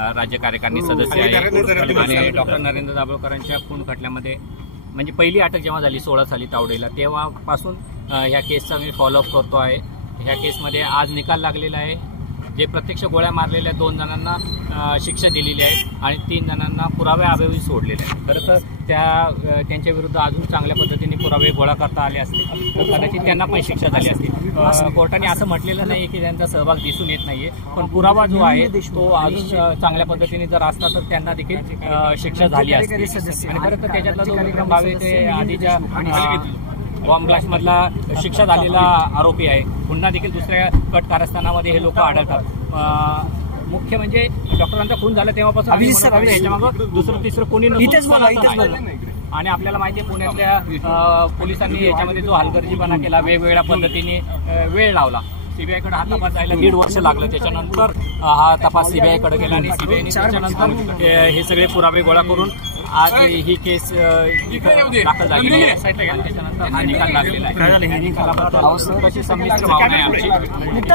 राज्य कार्यकारिणी सदस्य आहे आणि डॉक्टर नरेंद्र दाभोळकरांच्या खून खटल्यामध्ये म्हणजे पहिली अटक जेव्हा झाली 16 साली तावडेला तेव्हापासून ह्या केसचा मी फॉलोअप करतो आहे। ह्या केसमध्ये आज निकाल लागलेला आहे। जे प्रत्यक्ष गोळ्या मारलेल्या 2 जणांना शिक्षा दिलेली आहे आणि 3 जणांना पुराव्याअभावी सोडलेले आहे। खरं तर त्यांच्या विरुद्ध अजून चांगल्या पद्धतीने पुरावे गोळा करता आले असते तर कदाचित त्यांना पण शिक्षा झाली असती। कोर्टाने असं म्हटलेलं नाही की त्यांचा सहभाग दिसून येत नाहीये, पण पुरावा जो आहे तो अजून चांगल्या पद्धतीने जर असता तर त्यांना देखील शिक्षा झाली असती। आणि खरं तर त्याच्यातला जो विक्रम भावे ते आधीच्या बॉम्ब ब्लास्ट मधला शिक्षा झालेला आरोपी आहे, पुन्हा देखील दुसऱ्या कट कारस्थानामध्ये हे लोक आढळतात। मुख्य म्हणजे डॉक्टरांचा खून झाला तेव्हापासून याच्यामागं दुसरं तिसरं कोणी आणि आपल्याला माहिती आहे पुण्यातल्या पोलिसांनी याच्यामध्ये जो हलगर्जीपणा केला, वेगवेगळ्या पद्धतीने वेळ लावला। सीबीआयकडे हा तपास जायला 1.5 वर्ष लागलं, त्याच्यानंतर हा तपास सीबीआयकडे गेला आणि सीबीआयने त्याच्यानंतर हे सगळे पुरावे गोळा करून आज ही केस दाखल झाली आहे। त्याच्यानंतर हा निकाल लागलेला आहे। कशी संमिश्र भावना आहे आमची।